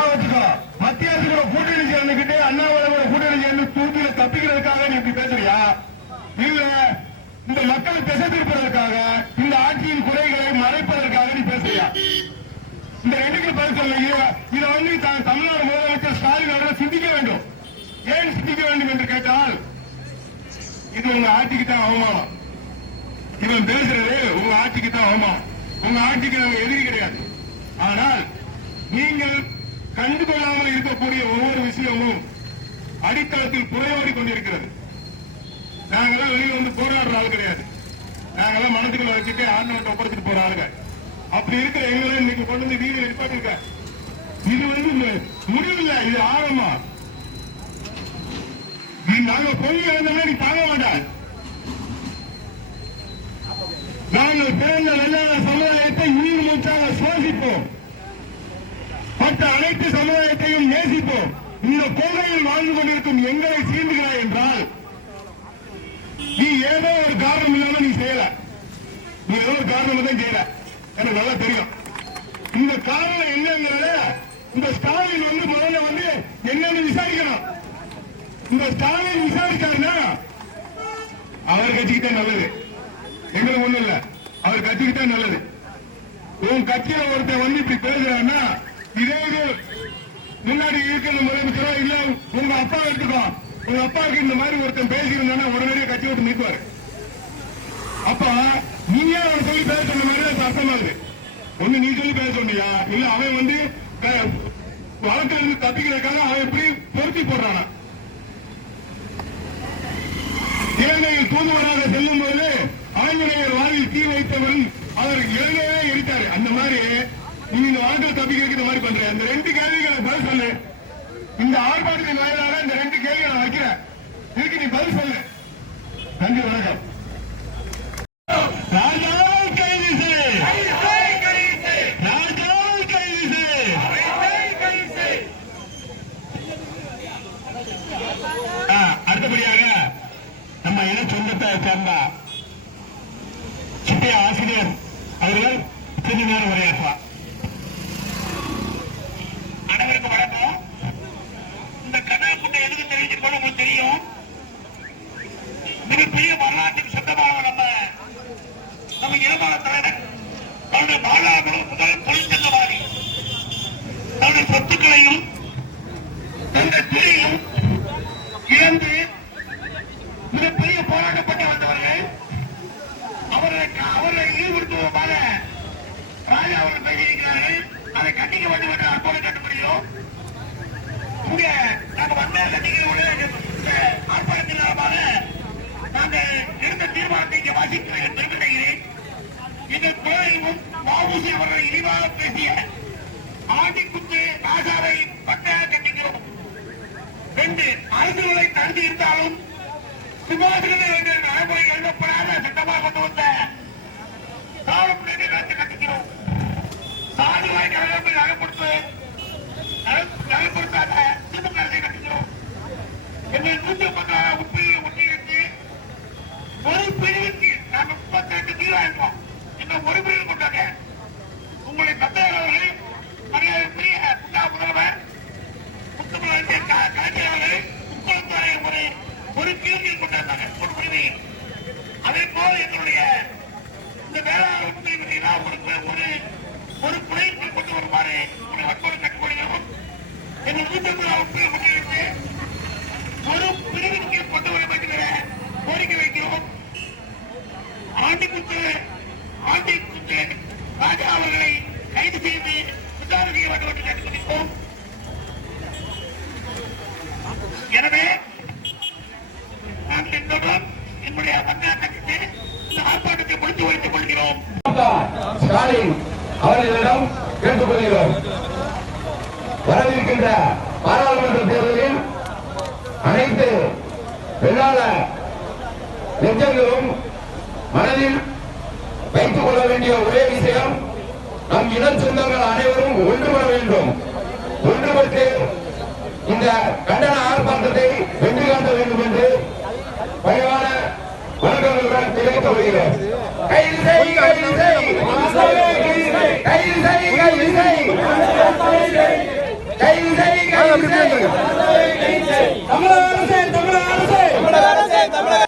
வச்சுக்கோ. மத்திய அரசு கூட கூட்டணி சேர்ந்துக்கிட்டு அண்ணாமலை கூட கூட்டணி சேர்ந்து தூக்கில தப்பிக்கிறதுக்காக நீ இப்படி பேசுறியா? இல்ல இந்த மக்களை திசை திருப்பதற்காக இந்த ஆட்சியின் குறைகளை மறைப்பதற்காக நீ பேசுறியா? இந்த ரெண்டுக்கு பதில் சொல்லுங்க இதை வந்து த- தமிழ்நாடு முதலமைச்சர் ஸ்டாலின் அவர்கள் சிந்திக்க வேண்டும். ஏன் சிந்திக்க வேண்டும் என்று கேட்டால் இது உங்க ஆட்சிக்கு தான் அவமானம். இவன் பேசுறது உங்க ஆட்சிக்கு தான் அவமானம். உங்க ஆட்சிக்கு நாங்க எதிரி கிடையாது. ஆனால் நீங்கள் கண்டுகொள்ளாமல் இருக்கக்கூடிய ஒவ்வொரு விஷயமும் அடித்தளத்தில் புறையோடி கொண்டிருக்கிறது. நாங்கெல்லாம் வெளியில வந்து போராடுற ஆள் கிடையாது. நாங்கெல்லாம் மனசுக்குள்ள வச்சுட்டு ஆண்டவன் ஒப்படைச்சிட்டு போற ஆளுங்க. அப்படி இருக்கிற எங்களை இன்னைக்கு கொண்டு வந்து வீடு நிப்பாட்டிருக்க. இது வந்து முடிவில்லை இது ஆரம்பம் நீ நாங்க பொங்கி இழந்தோம்னா நீ தாங்க நாங்கள் பிறந்த வெள்ளாள சமுதாயத்தை உயிர் மூச்சாக சுவாசிப்போம் மற்ற அனைத்து சமுதாயத்தையும் நேசிப்போம். இந்த கொள்கையில் வாழ்ந்து கொண்டிருக்கும் எங்களை சீண்டுகிறாய் என்றால் நீ ஏதோ ஒரு காரணம் இல்லாம நீ செய்யல. நீ ஏதோ ஒரு காரணம் தான் செய்யல எனக்கு நல்லா தெரியும். இந்த காரணம் என்னங்கிறத இந்த ஸ்டாலின் வந்து முதல்ல வந்து என்னன்னு விசாரிக்கணும். இந்த ஸ்டாலின் விசாரிச்சாருன்னா அவர் கட்சிக்கு தான் நல்லது. எங்களுக்கு ஒண்ணும் இல்ல. அவர் கத்துக்கிட்டா நல்லது. உன் கட்சியில ஒருத்தன் வந்து இப்படி பேசுறான்னா இதே இது. முன்னாடி இருக்கிற முதலமைச்சரோ இல்ல உங்க அப்பா எடுத்துக்கோ. உங்க அப்பாவுக்கு இந்த மாதிரி ஒருத்தன் பேசியிருந்தானா உடனடியே கட்சி விட்டு நிற்பாரு அப்ப நீயே அவன் சொல்லி பேச சொன்ன மாதிரி தான் அர்த்தமா இருக்கு. ஒண்ணு நீ சொல்லி பேச சொன்னியா? இல்ல அவன் வந்து வழக்கில் இருந்து தப்பிக்கிறதுக்காக அவன் எப்படி பொருத்தி போடுறானா? இலங்கையில் தூங்குவராக செல்லும் போது ஆஞ்சநேயர் வாரில் தீ வைத்தவன் அவர் இலங்கையே எரித்தாரு. அந்த மாதிரி நீ இந்த வாழ்க்கை தப்பி கேட்கிற மாதிரி பண்ற. அந்த ரெண்டு கேள்விகளை பதில் சொல்லு. இந்த ஆர்ப்பாட்டத்தின் வாயிலாக இந்த ரெண்டு கேள்வி நான் வைக்கிறேன். இதுக்கு நீ பதில் சொல்லு. நன்றி வணக்கம். ராஜாவை கைது செய். அடுத்தபடியாக நம்ம இன சொந்தத்தை சேர்ந்த கிட்டே ஆசிரியர் அவர்கள் சிறிது நேரம் உரையாற்றுவார். அனைவருக்கும் வணக்கம். இந்த கண்ணாக்குட்டை எதுக்கு தெரிவிச்சிருக்கோம் உங்களுக்கு தெரியும்? மிகப்பெரிய வரலாற்றுக்கு சொந்தமாக நம்ம நம்ம இளமான தலைவர் அவருடைய வாழ்நாள் முதல் தொழிற்சங்கவாதி தன்னுடைய சொத்துக்களையும் தன்னுடைய துறையும் இழந்து மிகப்பெரிய போராட்டப்பட்டு வந்தவர்கள் அவர்களை அவர்களை ஈடுபடுத்துவதாக ராஜா அவர்கள் பேசியிருக்கிறார்கள் அதை கண்டிக்க வேண்டும் என்று அப்போது இங்க நாங்க வந்த கண்டிக்கையோட இந்த ஆர்ப்பாட்டத்தின் காரணமாக நாங்கள் எடுத்த தீர்மானத்தை இங்க வாசிக்கிறேன் பெருமைகிறேன் இந்த குழந்தையும் மாவூசி அவர்களை இழிவாக பேசிய ஆண்டிக்குத்து ராஜாவை பட்டையாக கண்டிக்கிறோம் ரெண்டு அரசுகளை தடுத்து இருந்தாலும் சுபாஷிகளை என்ற நடைமுறை எழுதப்படாத சட்டமாக கொண்டு வந்த காவல்துறை நடத்தி கண்டிக்கிறோம் சாதிவாய் அதை கீழ்ச்சியில் கொண்டாந்தாங்க ஒரு பிரிவை அதே போல எங்களுடைய இந்த வேளாண் உண்மை பற்றினா உங்களுக்கு ஒரு ஒரு குறைப்பு கொண்டு வருமாறு உங்களை வன்முறை கட்டுப்படுகிறோம் எங்கள் நூற்றம்பது உண்மையை முன்னிறுத்தி ஒரு பிரிவின் கீழ் கொண்டு வர வேண்டும் கோரிக்கை வைக்கிறோம். ஆண்டிக்குத்து ஆண்டிக்குத்து ராஜா அவர்களை கைது செய்து விசாரணை செய்ய வேண்டும் என்று கேட்டுக்கொள்கிறோம் எனவே நாங்கள் எங்களுடன் என்னுடைய தமிழ்நாட்டை இந்த ஆர்ப்பாட்டத்தை முடித்து வைத்துக் கொள்கிறோம் ஸ்டாலின் அவர்களிடம் கேட்டுக்கொள்கிறோம். வரவிருக்கின்ற பாராளுமன்ற தேர்தலில் அனைத்து வெள்ளாள நெஞ்சங்களும் மனதில் வைத்துக் கொள்ள வேண்டிய ஒரே விஷயம் நம் இனம் சொந்தங்கள் அனைவரும் ஒன்றுபட வேண்டும். ஒன்றுபட்டு இந்த கண்டன ஆர்ப்பாட்டத்தை வென்று காட்ட வேண்டும் என்று பணிவான வணக்கங்களுடன் தெரிவித்து கொள்கிறேன். கைது செய் கைது செய் கைது